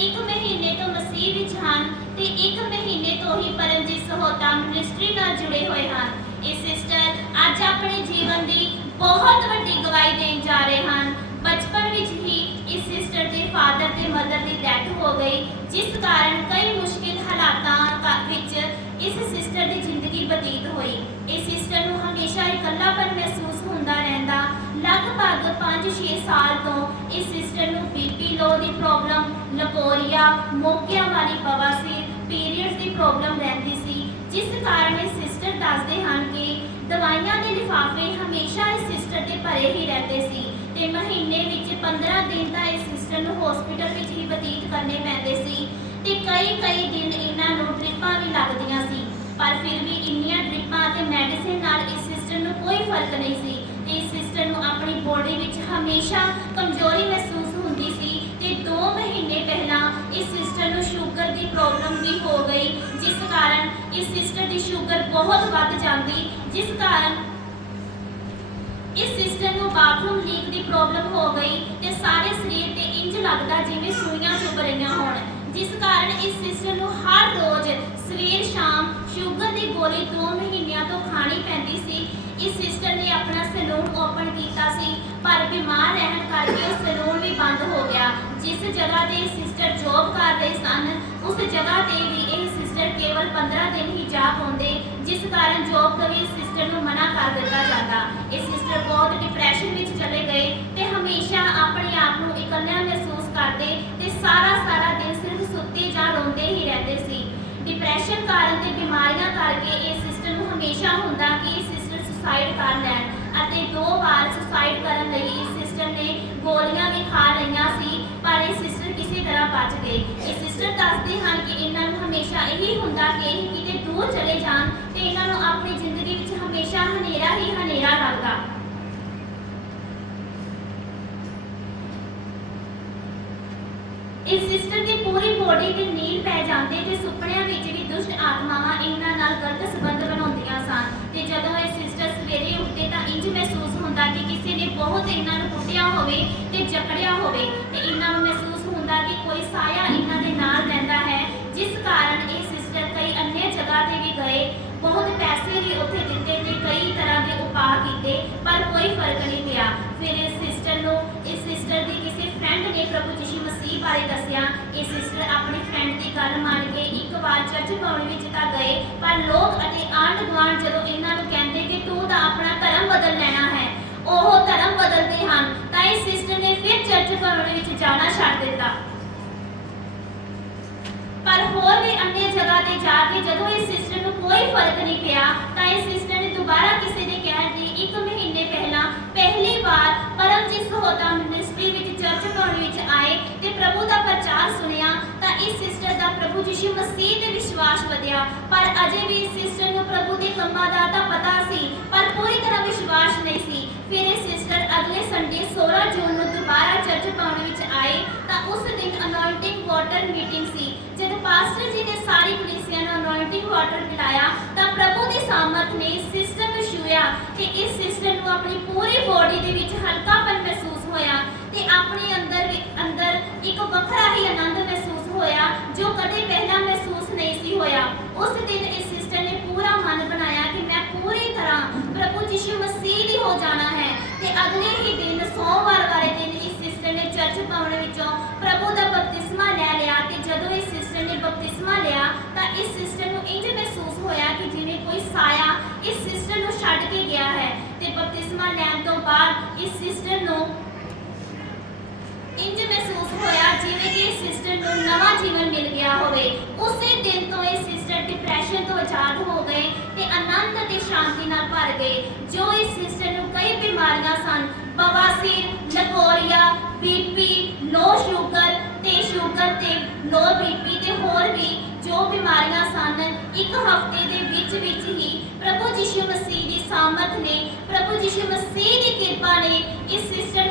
ਇੱਕ ਮਹੀਨੇ ਤੋਂ ਮਸੀਹ ਵਿੱਚ ਹਨ ਅਤੇ ਇੱਕ ਮਹੀਨੇ ਤੋਂ ਹੀ ਪਰਮਜੀਤ ਸਹੋਤਾ ਮਿਨਿਸਟਰੀ ਨਾਲ ਜੁੜੇ ਹੋਏ ਹਨ। ਇਹ ਸਿਸਟਰ ਅੱਜ ਆਪਣੇ ਜੀਵਨ ਦੀ ਬਹੁਤ ਵੱਡੀ ਗਵਾਹੀ ਦੇਣ ਜਾ ਰਹੇ ਹਨ। ਬਚਪਨ ਵਿੱਚ ਹੀ ਇਸ ਸਿਸਟਰ ਦੇ ਫਾਦਰ ਤੇ ਮਦਰ ਦੀ ਡੈਥ ਹੋ ਗਈ, ਜਿਸ ਕਾਰਨ ਕਈ ਮੁਸ਼ਕਿਲ ਹਾਲਾਤਾਂ ਕਾ- ਵਿੱਚ ਇਸ ਸਿਸਟਰ ਦੀ ਜ਼ਿੰਦਗੀ ਬਤੀਤ ਹੋਈ। ਇਹ ਸਿਸਟਰ ਨੂੰ ਹਮੇਸ਼ਾ ਇਕੱਲਾਪਨ ਮਹਿਸੂਸ ਲਗਭਗ 5-6 ਸਾਲ ਤੋਂ ਇਸ ਸਿਸਟਰ ਨੂੰ ਬੀਪੀ ਲੋ ਦੀ ਪ੍ਰੋਬਲਮ ਲਕੋਰੀਆ, ਮੋਕਿਆਂ ਵਾਲੀ ਬਵਾਸੀਰ ਪੀਰੀਅਡਸ ਦੀ ਪ੍ਰੋਬਲਮ ਰਹਿੰਦੀ ਸੀ, ਜਿਸ ਕਾਰਨ ਇਹ ਸਿਸਟਰ ਦੱਸਦੇ ਹਨ ਕਿ ਦਵਾਈਆਂ ਦੇ ਲਿਫਾਫੇ ਹਮੇਸ਼ਾ ਇਸ ਸਿਸਟਰ ਦੇ ਭਰੇ ਹੀ ਰਹਿੰਦੇ ਸੀ ਤੇ ਮਹੀਨੇ ਵਿੱਚ 15 ਦਿਨ ਤਾਂ ਇਸ ਸਿਸਟਰ ਨੂੰ ਹਸਪੀਟਲ ਵਿੱਚ ਹੀ ਬਤੀਤ ਕਰਨੇ ਪੈਂਦੇ ਸੀ ਤੇ ਕਈ ਕਈ ਦਿਨ ਇਹਨਾਂ ਨੂੰ ਡ੍ਰਿਪਾਂ ਵੀ ਲੱਗਦੀਆਂ ਸੀ, ਪਰ ਫਿਰ ਵੀ ਇੰਨੀਆਂ ਡ੍ਰਿਪਾਂ ਅਤੇ ਮੈਡੀਸਿਨ ਨਾਲ ਇਸ ਸਿਸਟਰ ਨੂੰ ਕੋਈ ਫ਼ਰਕ ਨਹੀਂ ਸੀ ਤੇ ਇਸ ਸਿਸਟਰ ਨੂੰ ਆਪਣੀ ਬੋਡੀ ਵਿੱਚ ਹਮੇਸ਼ਾ ਕਮਜ਼ੋਰੀ ਮਹਿਸੂਸ ਹੁੰਦੀ ਸੀ ਤੇ 2 ਮਹੀਨੇ ਪਹਿਲਾਂ ਇਸ ਸਿਸਟਰ ਨੂੰ ਸ਼ੂਗਰ ਦੀ ਪ੍ਰੋਬਲਮ ਵੀ ਹੋ ਗਈ, ਜਿਸ ਕਾਰਨ ਇਸ ਸਿਸਟਰ ਦੀ ਸ਼ੂਗਰ ਬਹੁਤ ਵੱਧ ਜਾਂਦੀ, ਜਿਸ ਕਾਰਨ ਇਸ ਸਿਸਟਰ ਨੂੰ ਬਾਥਰੂਮ ਲੀਕ ਦੀ ਪ੍ਰੋਬਲਮ ਹੋ ਗਈ ਤੇ ਸਾਰੇ ਸਰੀਰ ਤੇ ਇੰਜ ਲੱਗਦਾ ਜਿਵੇਂ ਸੂਈਆਂ ਚੁੱਭ ਰਹੀਆਂ ਹੋਣ, ਜਿਸ ਕਾਰਨ ਇਸ ਸਿਸਟਰ ਨੂੰ ਹਰ ਰੋਜ਼ ਸਵੇਰ ਸ਼ਾਮ ਸ਼ੂਗਰ ਦੀ ਗੋਲੀ 2 ਮਹੀਨਿਆਂ ਤੋਂ ਖਾਣੀ ਪੈਂਦੀ ਸੀ। ਇਸ ਸਿਸਟਰ ਨੇ ਆਪਣਾ ਸੈਲੂਨ ਓਪਨ ਕੀਤਾ ਸੀ, ਪਰ ਬਿਮਾਰ ਰਹਿਣ ਕਰਕੇ ਉਹ ਸੈਲੂਨ ਵੀ ਬੰਦ ਹੋ ਗਿਆ। ਜਿਸ ਜਗ੍ਹਾ ਤੇ ਸਿਸਟਰ ਜੌਬ ਕਰ ਰਹੇ ਸਨ, ਉਸ ਜਗ੍ਹਾ ਤੇ ਵੀ ਇਹ ਸਿਸਟਰ ਕੇਵਲ 15 ਦਿਨ ਹੀ ਜਾ ਪਾਉਂਦੇ, ਜਿਸ ਕਾਰਨ ਜੌਬ ਤੋਂ ਵੀ ਸਿਸਟਰ ਨੂੰ ਮਨਾ ਕਰ ਦਿੱਤਾ ਜਾਂਦਾ। ਇਹ ਸਿਸਟਰ ਬਹੁਤ ਡਿਪਰੈਸ਼ਨ ਵਿੱਚ ਚਲੇ ਗਏ ਤੇ ਹਮੇਸ਼ਾ ਆਪਣੇ ਆਪ ਨੂੰ ਇਕੱਲਿਆਂ ਮਹਿਸੂਸ ਕਰਦੇ ਤੇ ਸਾਰਾ ਸਾਰਾ ਦਿਨ ਸਿਰਫ ਸੁੱਤੇ ਜਾਂ ਰੋਂਦੇ ਹੀ ਰਹਿੰਦੇ ਸੀ। ਡਿਪਰੈਸ਼ਨ ਕਾਰਨ ਤੇ ਕਰਕੇ ਇਹ ਸਿਸਟਰ ਨੂੰ ਹਮੇਸ਼ਾ ਹੁੰਦਾ ਕਿ ਇਹ ਸਿਸਟਰ ਸੁਸਾਈਡ ਕਰ ਲੈਣ ਅਤੇ ਦੋ ਵਾਰ ਸੁਸਾਈਡ ਕਰਨ ਲਈ ਇਸ ਸਿਸਟਰ ਨੇ ਗੋਲੀਆਂ ਵੀ ਖਾ ਲਈਆਂ ਸੀ, ਪਰ ਇਹ ਸਿਸਟਰ ਕਿਸੇ ਤਰ੍ਹਾਂ ਬਚ ਗਏ ਇਹ ਸਿਸਟਰ ਦੱਸਦੇ ਹਨ ਕਿ ਇਹਨਾਂ ਨੂੰ ਹਮੇਸ਼ਾ ਇਹੀ ਹੁੰਦਾ ਕਿ ਇਹ ਕਿਤੇ ਦੂਰ ਚਲੇ ਜਾਣ ਤੇ ਇਹਨਾਂ ਨੂੰ ਆਪਣੀ ਜ਼ਿੰਦਗੀ ਵਿੱਚ ਹਮੇਸ਼ਾ ਹਨੇਰਾ ਹੀ ਹਨੇਰਾ ਲੱਗਦਾ। ਇਸ ਸਿਸਟਰ ਦੀ ਪੂਰੀ ਬੋਡੀ ਤੇ ਨੀਲ ਪੈ ਜਾਂਦੇ ਤੇ ਸੁਪਨਿਆਂ ਵਿੱਚ ਵੀ ਦੁਸ਼ਟ ਆਤਮਾਵਾਂ ਇਹਨਾਂ ਨਾਲ ਗਲਤ ਸੰਬੰਧ ਬਣਾਉਂਦੀਆਂ ਸਨ। ਤੇ ਜਦੋਂ ਇਹ ਸਿਸਟਰ ਸਵੇਰੇ ਉੱਠਦੇ ਤਾਂ ਇੰਜ ਮਹਿਸੂਸ ਹੁੰਦਾ ਕਿ ਕਿਸੇ ਨੇ ਬਹੁਤ ਇਹਨਾਂ ਨੂੰ ਕੁੱਟਿਆ ਹੋਵੇ ਤੇ ਜਕੜਿਆ ਹੋਵੇ। ਤੇ ਇਹਨਾਂ ਨੂੰ ਮਹਿਸੂਸ ਹੁੰਦਾ ਕਿ ਕੋਈ ਸਾਇਆ ਇਹਨਾਂ ਦੇ ਨਾਲ ਰਹਿੰਦਾ ਹੈ ਜਿਸ ਕਾਰਨ ਇਹ ਸਿਸਟਰ ਕਈ ਅੰਨ੍ਹੇ ਜਗ੍ਹਾ ਤੇ ਵੀ ਗਏ ਬਹੁਤ ਪੈਸੇ ਵੀ ਉੱਥੇ ਦਿੱਤੇ ਤੇ ਕਈ ਤਰ੍ਹਾਂ ਦੇ ਉਪਾਅ ਕੀਤੇ ਪਰ ਕੋਈ ਫ਼ਰਕ ਨਹੀਂ ਪਿਆ ਫਿਰ ਇਸ ਸਿਸਟਰ ਨੂੰ ਇਸ ਸਿਸਟਰ ਦੀ ਕਿਸੇ ਫਰੈਂਡ ਨੇ ਪ੍ਰਭੂ ਯਿਸੂ ਮਸੀਹ ਬਾਰੇ ਦੱਸਿਆ, ਇਹ ਸਿਸਟਰ ਆਪਣੀ ਫਰੈਂਡ ਦੀ ਗੱਲ ਮੰਨ ਕੇ ਇੱਕ ਵਾਰ ਚਰਚ ਭਵਨ ਵਿੱਚ ਤਾਂ ਗਏ, ਪਰ ਲੋਕ ਅਤੇ ਆਂਢ ਗੁਆਂਢ ਜਦੋਂ ਇਹਨਾਂ ਨੂੰ ਕਹਿੰਦੇ ਕਿ ਤੂੰ ਤਾਂ ਆਪਣਾ ਧਰਮ ਬਦਲ ਲੈਣਾ ਹੈ, ਉਹ ਧਰਮ ਬਦਲਦੇ ਹਨ, ਤਾਂ ਇਸ ਸਿਸਟਰ ਨੇ ਫਿਰ ਚਰਚ ਭਵਨ ਵਿੱਚ ਜਾਣਾ ਛੱਡ ਦਿੱਤਾ। ਪਰ ਹੋਰ ਵੀ ਅੰਨੇ ਜਗ੍ਹਾ ਤੇ ਜਾ ਕੇ ਜਦੋਂ ਇਸ ਸਿਸਟਰ ਨੂੰ ਕੋਈ ਫ਼ਰਕ ਨਹੀਂ ਪਿਆ, ਤਾਂ ਇਸ ਸਿਸਟਰ ਨੇ ਦੁਬਾਰਾ ਕਿਸੇ ਦੇ ਕਹਿਣ ਤੇ ਇੱਕ ਮਹੀਨੇ ਪਹਿਲਾਂ ਪਹਿਲੀ ਵਾਰ ਪਰਮਜੀਤ ਸਹੋਤਾ ਮਿਨਿਸਟਰੀ ਵਿੱਚ ਚਰਚ ਭਵਨ ਵਿੱਚ ਆਏ ਤੇ ਪ੍ਰਭੂ ਦਾ ਪ੍ਰਚਾਰ ਸੁਣਿਆ ਤਾਂ ਇਸ ਸਿਸਟਰ ਦਾ ਪ੍ਰਭੂ ਯਿਸੂ ਮਸੀਹ ਤੇ ਵਿਸ਼ਵਾਸ ਵਧਿਆ। ਪਰ ਅਜੇ ਵੀ ਇਸ ਸਿਸਟਰ ਨੂੰ ਪ੍ਰਭੂ ਦੇ ਕੰਮਾਂ ਦਾ ਤਾਂ ਪਤਾ ਸੀ, ਪਰ ਪੂਰੀ ਤਰ੍ਹਾਂ ਵਿਸ਼ਵਾਸ ਨਹੀਂ ਸੀ। ਫਿਰ ਇਹ ਸਿਸਟਰ ਅਗਲੇ ਸੰਡੇ 16 ਜੂਨ ਨੂੰ ਦੁਬਾਰਾ ਚਰਚ ਭਵਨ ਵਿੱਚ ਆਏ, ਤਾਂ ਉਸ ਦਿਨ ਅਨੋਇੰਟਿੰਗ ਵਾਟਰ ਮੀਟਿੰਗ ਸੀ। ਜਦ ਪਾਸਟਰ ਜੀ ਨੇ ਸਾਰੀ ਕਲੀਸਿਆ ਨੂੰ ਅਨੋਇੰਟਿੰਗ ਵਾਟਰ ਪਿਲਾਇਆ, ਤਾਂ ਪ੍ਰਭੂ ਦੀ ਸਾਮਰਥ ਨੇ ਸਿਸਟਰ ਨੂੰ ਛੂਇਆ ਤੇ ਇਸ ਸਿਸਟਰ ਨੂੰ ਆਪਣੀ ਪੂਰੀ ਬੋਡੀ ਦੇ ਵਿੱਚ ਹਲਕਾਪਨ ਮਹਿਸੂਸ ਹੋਇਆ ਤੇ ਆਪਣੇ ਅੰਦਰ ਅੰਦਰ ਇੱਕ ਵੱਖਰਾ ਹੀ ਆਨੰਦ ਮਹਿਸੂਸ ਹੋਇਆ ਜੋ ਕਦੇ ਪਹਿਲਾਂ ਮਹਿਸੂਸ ਨਹੀਂ ਸੀ ਹੋਇਆ ਉਸ ਦਿਨ ਇਸ ਸਿਸਟਰ ਨੇ ਪੂਰਾ ਮਨ ਬਣਾਇਆ ਕਿ ਮੈਂ ਪੂਰੀ ਤਰ੍ਹਾਂ ਪ੍ਰਭੂ ਯਿਸੂ ਮਸੀਹ ਦੀ ਹੋ ਜਾਣਾ ਹੈ। ਤੇ ਅਗਲੇ ਹੀ ਦਿਨ ਸੋਮਵਾਰ ਵਾਲੇ ਦਿਨ ਇਸ ਸਿਸਟਰ ਨੇ ਚਰਚ ਭਵਨ ਵਿੱਚੋਂ ਪ੍ਰਭੂ ਦਾ ਬਪਤਿਸਮਾ ਲੈ ਲਿਆ ਤੇ ਜਦੋਂ ਇਸ ਸਿਸਟਰ ਨੇ ਬਪਤਿਸਮਾ ਲਿਆ ਤਾਂ ਇਸ ਸਿਸਟਰ ਨੂੰ ਇੰਜ ਮਹਿਸੂਸ ਹੋਇਆ ਕਿ ਜਿਵੇਂ ਕੋਈ ਸਾਇਆ ਇਸ ਸਿਸਟਰ ਨੂੰ ਛੱਡ ਕੇ ਗਿਆ ਹੈ। ਤੇ ਬਪਤਿਸਮਾ ਲੈਣ ਤੋਂ ਬਾਅਦ ਇਸ ਸਿਸਟਰ ਨੂੰ ਇੰਜ ਮਹਿਸੂਸ ਹੋਇਆ ਜਿਵੇਂ ਕਿ ਇਸ ਸਿਸਟਰ ਨੂੰ ਨਵਾਂ ਜੀਵਨ ਮਿਲ ਗਿਆ ਹੋਵੇ। ਉਸੇ ਦਿਨ ਤੋਂ ਇਹ ਸਿਸਟਰ ਡਿਪਰੈਸ਼ਨ ਤੋਂ ਆਜ਼ਾਦ ਹੋ ਗਏ ਤੇ ਆਨੰਦ ਅਤੇ ਸ਼ਾਂਤੀ ਨਾਲ ਭਰ ਗਏ ਜੋ ਇਸ ਸਿਸਟਰ ਨੂੰ ਕਈ ਬਿਮਾਰੀਆਂ ਸਨ ਬਵਾਸੀਰ ਲਕੋਰੀਆ ਬੀਪੀ ਲੋ ਸ਼ੂਗਰ ਤੇ ਸ਼ੂਗਰ ਤੇ ਲੋ ਬੀਪੀ ਤੇ ਹੋਰ ਵੀ ਜੋ ਬਿਮਾਰੀਆਂ ਸਨ, ਇੱਕ ਹਫ਼ਤੇ ਦੇ ਵਿੱਚ ਵਿੱਚ ਹੀ ਪ੍ਰਭੂ ਯਿਸੂ ਮਸੀਹ ਦੀ ਸਾਮਰਥ ਨੇ, ਪ੍ਰਭੂ ਯਿਸੂ ਮਸੀਹ ਦੀ ਕਿਰਪਾ ਨੇ ਇਸ ਸਿਸਟਰ